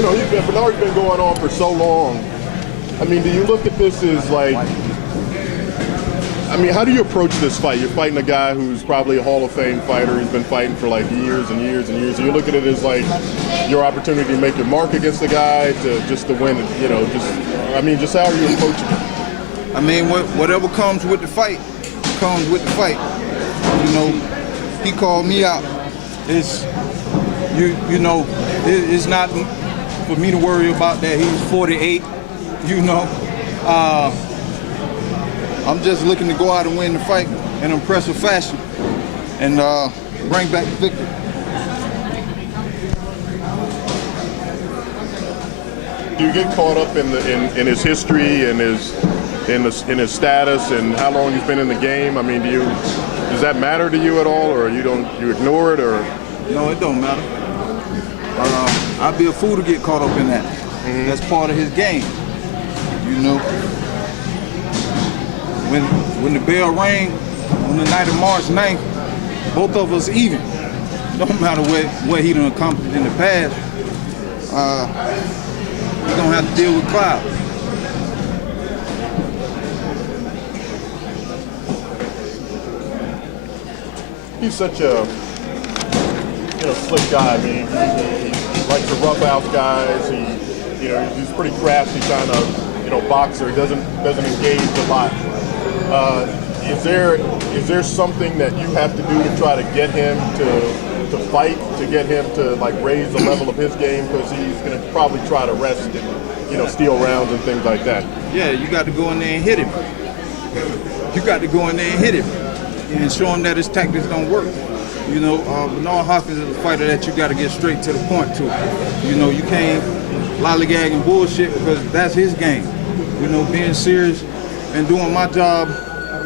you know, Bernard's been going on for so long. I mean, do you look at this as like, I mean, how do you approach this fight? You're fighting a guy who's probably a Hall of Fame fighter. He's been fighting for like years and years and years. Do you look at it as like your opportunity to make your mark against the guy, to win, you know, just how are you approaching it? I mean, whatever comes with the fight, comes with the fight. You know, he called me out. It's, you know, it's not for me to worry about that. He's 48, you know. I'm just looking to go out and win the fight in impressive fashion and bring back the victory. Do you get caught up in his history and his status and how long he's been in the game? I mean, does that matter to you at all, or you ignore it, or? No, it don't matter. I'd be a fool to get caught up in that. Mm-hmm. That's part of his game, you know. When the bell rang on the night of March 9th, both of us even. Don't matter what he done accomplished in the past. We're gonna have to deal with Cloud. He's such a slick guy. I mean, he likes to rough out guys. He's pretty crafty kind of boxer. He doesn't engage a lot. Is there something that you have to do to try to get him to fight, to get him to like raise the level of his game, because he's going to probably try to rest and steal rounds and things like that? Yeah, you got to go in there and hit him. You got to go in there and hit him and show him that his tactics don't work. You know, Bernard Hopkins is a fighter that you got to get straight to the point to. You know, you can't lollygag and bullshit, because that's his game. You know, being serious and doing my job,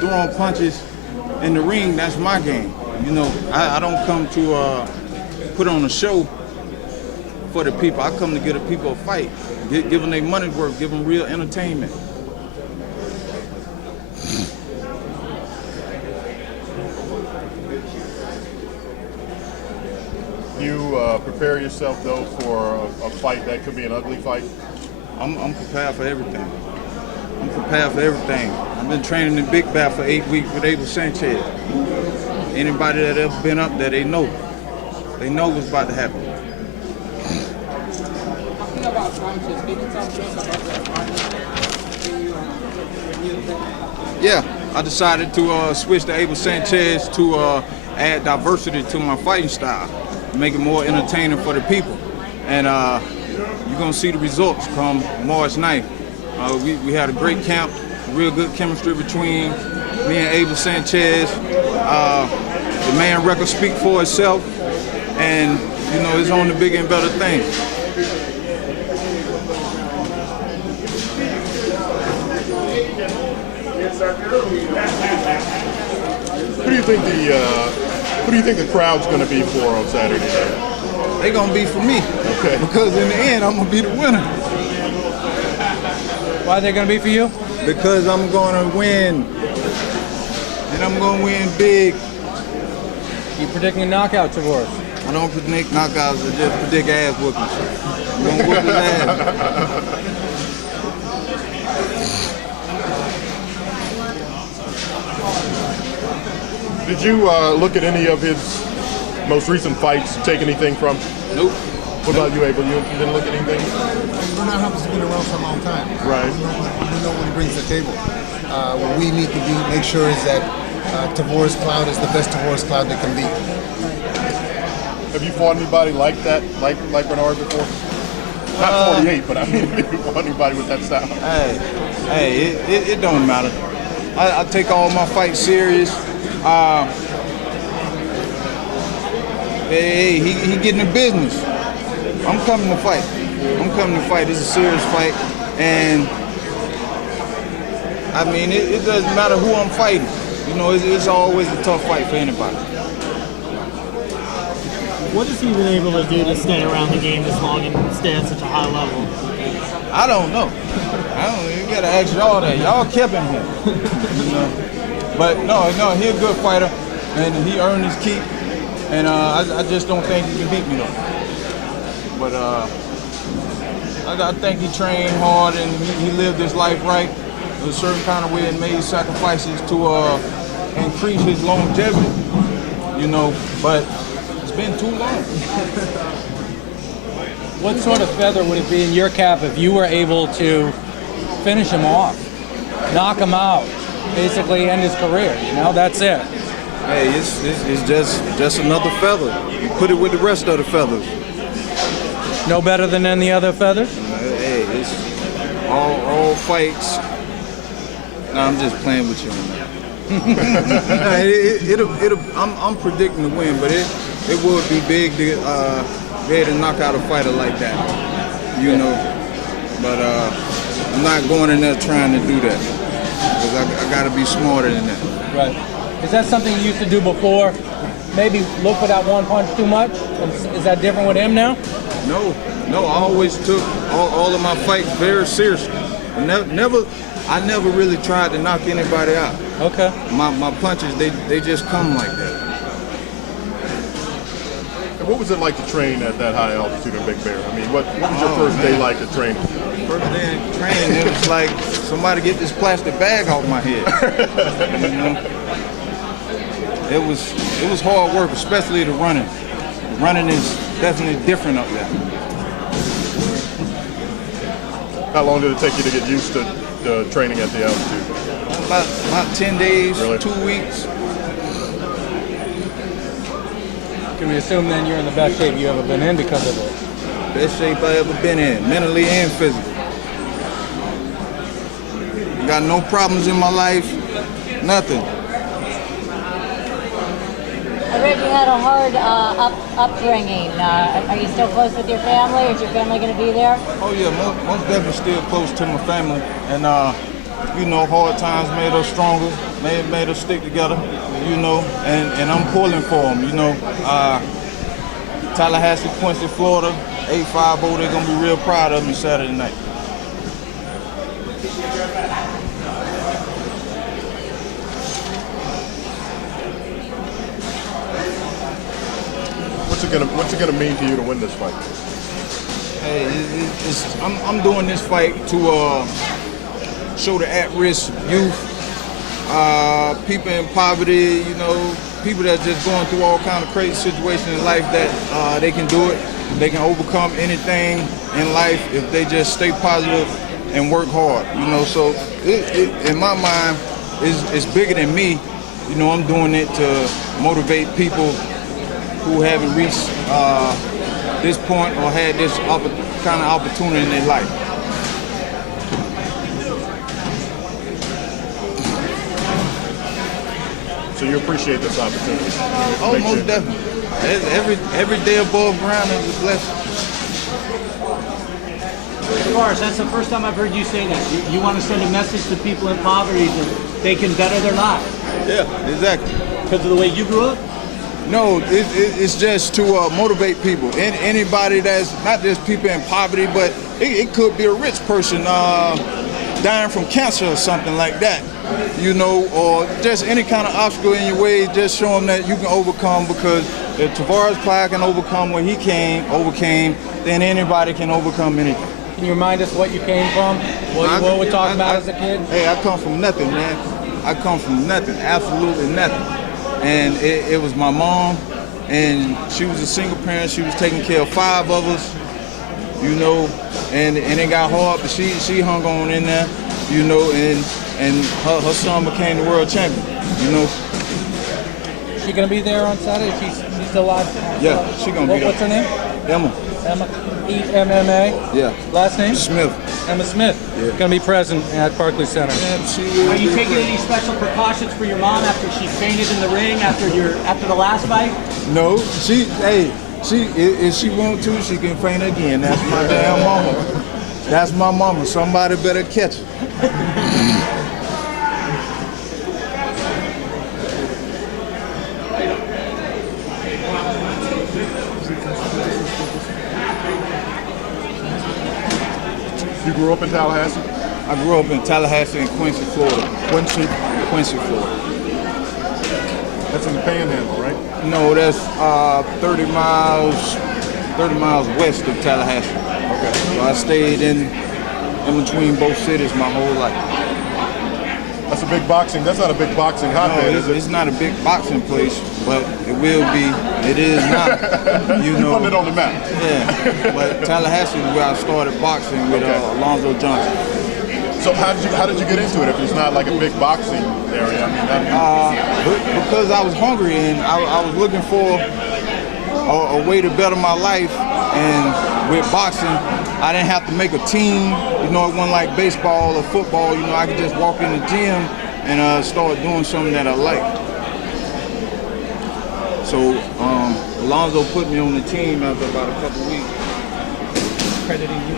throwing punches in the ring, that's my game. You know, I don't come to put on a show for the people. I come to give the people a fight, give them their money's worth, give them real entertainment. You prepare yourself, though, for a fight that could be an ugly fight? I'm prepared for everything. I'm prepared for everything. I've been training in Big Bat for 8 weeks with Abel Sanchez. Anybody that ever been up there, they know what's about to happen. Yeah, I decided to switch to Abel Sanchez to add diversity to my fighting style, make it more entertaining for the people. And you're gonna see the results come March 9th. We had a great camp, real good chemistry between me and Abel Sanchez. The man record speak for itself, and it's on the bigger and better things. Who do you think the crowd's going to be for on Saturday? They're going to be for me. Okay. Because in the end, I'm going to be the winner. Why are they going to be for you? Because I'm going to win. And I'm going to win big. You predicting a knockout, Tavoris? I don't predict knockouts, I just predict ass whoopings. I'm going to whoop his ass. Did you look at any of his most recent fights, take anything from? Nope. What about you, Abel? You didn't look at anything? Bernard Hopkins has been around for a long time. Right. We know what he brings to the table. What we need to make sure is that Tavoris Cloud is the best Tavoris Cloud that can be. Have you fought anybody like that, like Bernard before? Not 48, but I mean, have you fought anybody with that style? Hey, it don't matter. I take all my fights serious. Hey, he getting the business. I'm coming to fight. It's a serious fight, and I mean, it doesn't matter who I'm fighting. It's always a tough fight for anybody. What has he been able to do to stay around the game this long and stay at such a high level? I don't know. You gotta ask y'all that. Y'all kept him here. But no, he's a good fighter, and he earned his keep. And I just don't think he can beat me though. But I think he trained hard and he lived his life right in a certain kind of way and made sacrifices to increase his longevity, you know, but it's been too long. What sort of feather would it be in your cap if you were able to finish him off, knock him out, basically end his career? You know, that's it. Hey, it's just another feather. You put it with the rest of the feathers. No better than any other feathers? Hey, it's all fights. No, I'm just playing with you on that. I'm predicting the win, but it would be big to be able to knock out a fighter like that, you know. But I'm not going in there trying to do that because I got to be smarter than that. Right. Is that something you used to do before? Maybe look for that one punch too much? Is that different with him now? No, I always took all of my fights very seriously. I never really tried to knock anybody out. Okay. My punches, they just come like that. And what was it like to train at that high altitude in Big Bear? I mean, what was your first day like at training? First day in training, it was like somebody get this plastic bag off my head. You know? It was hard work, especially the running. Running is definitely different up there. How long did it take you to get used to training at the altitude? About 10 days, Really? 2 weeks. Can we assume then you're in the best shape you ever been in because of it? Best shape I ever been in, mentally and physically. Got no problems in my life, nothing. I read you had a hard upbringing. Are you still close with your family? Is your family going to be there? Oh yeah, most definitely still close to my family. And you know, hard times made us stronger, made us stick together, you know, and I'm pulling for them, you know. Tallahassee, Quincy, Florida, 850, they're going to be real proud of me Saturday night. What's it gonna mean to you to win this fight? Hey, I'm doing this fight to show the at-risk youth, people in poverty, you know, people that's just going through all kind of crazy situations in life that they can do it. They can overcome anything in life if they just stay positive and work hard, you know. So in my mind, it's bigger than me. You know, I'm doing it to motivate people who haven't reached this point or had this kind of opportunity in their life. So you appreciate this opportunity? Oh, most definitely. Every day above ground is a blessing. Tavoris, that's the first time I've heard you say that. You want to send a message to people in poverty that they can better their lives. Yeah, exactly. Because of the way you grew up? No, it's just to motivate people. Anybody that's not just people in poverty, but it could be a rich person dying from cancer or something like that, you know, or just any kind of obstacle in your way. Just show them that you can overcome, because if Tavoris Cloud can overcome what he overcame, then anybody can overcome anything. Can you remind us what you came from? What you were talking about as a kid? Hey, I come from nothing, man. I come from nothing, absolutely nothing. And it was my mom, and she was a single parent. She was taking care of 5 of us, you know, and it got hard, but she hung on in there, you know, and her son became the world champion, you know. Is she gonna be there on Saturday? She's still alive? Yeah, she gonna be there. What's her name? Emma. Emma. E-M-M-A? Yeah. Last name? Smith. Emma Smith. Yeah. Gonna be present at Barclays Center. Yeah, she will Are you be taking great. any special precautions for your mom after she fainted in the ring after the last fight? No, if she want to, she can faint again. That's my damn mama. That's my mama. Somebody better catch her. You grew up in Tallahassee? I grew up in Tallahassee and Quincy, Florida. Quincy? Quincy, Florida. That's in the Panhandle, right? No, that's 30 miles west of Tallahassee. Okay. So I stayed in between both cities my whole life. That's a big boxing. That's not a big boxing No, hotbed, is it? it's not a big boxing place, but it will be. It is now. You know. Putting it on the map. Yeah. But Tallahassee is where I started boxing with Alonzo Johnson. So how did you get into it if it's not like a big boxing area? I mean, Because I was hungry and I was looking for a way to better my life, and with boxing, I didn't have to make a team. You know, it wasn't like baseball or football. You know, I could just walk in the gym and start doing something that I like. So Alonzo put me on the team after about a couple weeks. Crediting you.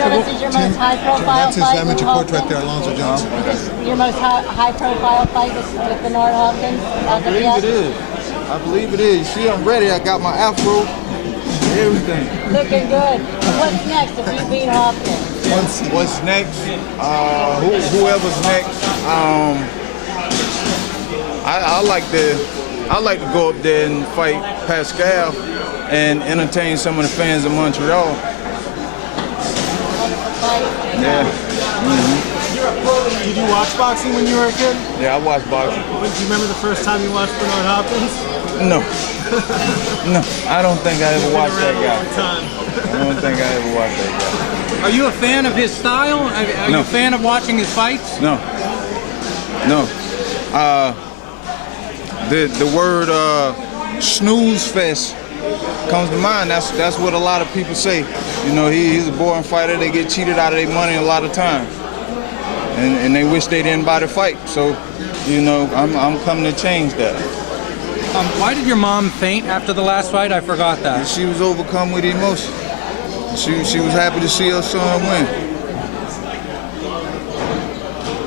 So this is your most high-profile That's his fight with amateur coach right Hopkins? there, Alonzo Johnson. This is your most high-profile fight with Bernard Hopkins? I believe it is. I believe it is. You see, I'm ready. I got my afro, everything. Looking good. What's next if you beat Hopkins? What's next? Whoever's next. I like to go up there and fight Pascal and entertain some of the fans of Montreal. Yeah. Did you watch boxing when you were a kid? Yeah, I watched boxing. Do you remember the first time you watched Bernard Hopkins? No. No, I don't think I ever watched that guy. Time. I don't think I ever watched that Are you a fan of his style? Are you No. a fan of watching his fights? guy. No. The word snooze fest comes to mind. That's what a lot of people say. You know, he's a boring fighter. They get cheated out of their money a lot of times, and they wish they didn't buy the fight. So, you know, I'm coming to change that. Why did your mom faint after the last fight? I forgot that. She was overcome with emotion. She was happy to see her son win.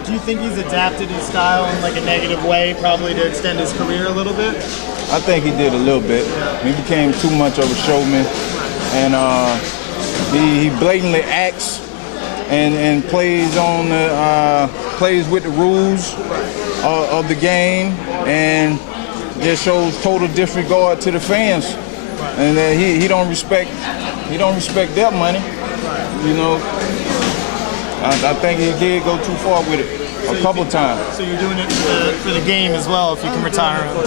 Do you think he's adapted his style in like a negative way, probably to extend his career a little bit? I think he did a little bit. He became too much of a showman, and he blatantly acts and plays on plays with the rules of the game, and just shows total disregard to the fans, and he don't respect their money. You know, I think he did go too far with it a couple times. So you're doing it for the game as well, if you can retire him.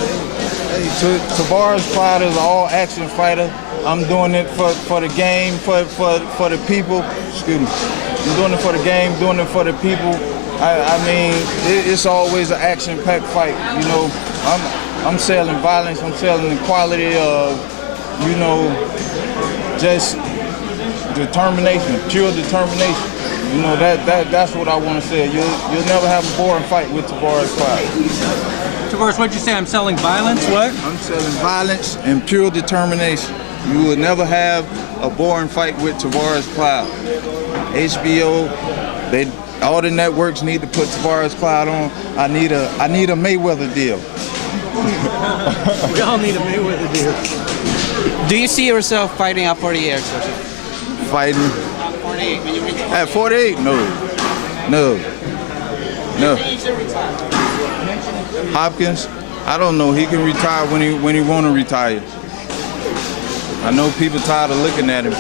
Tavoris Cloud is an all-action fighter. I'm doing it for the game, for the people. Excuse me. I'm doing it for the game, doing it for the people. I mean, it's always an action-packed fight. You know, I'm selling violence. I'm selling the quality of, you know, just determination, pure determination. You know, that's what I want to say. You'll never have a boring fight with Tavoris Cloud. Tavoris, what'd you say? I'm selling violence? What? I'm selling violence and pure determination. You will never have a boring fight with Tavoris Cloud. HBO, all the networks need to put Tavoris Cloud on. I need a Mayweather deal. We all need a Mayweather deal. Do you see yourself fighting at 48? Fighting 48 when you retire. at 48? No. Hopkins, I don't know. He can retire when he want to retire. I know people tired of looking at him.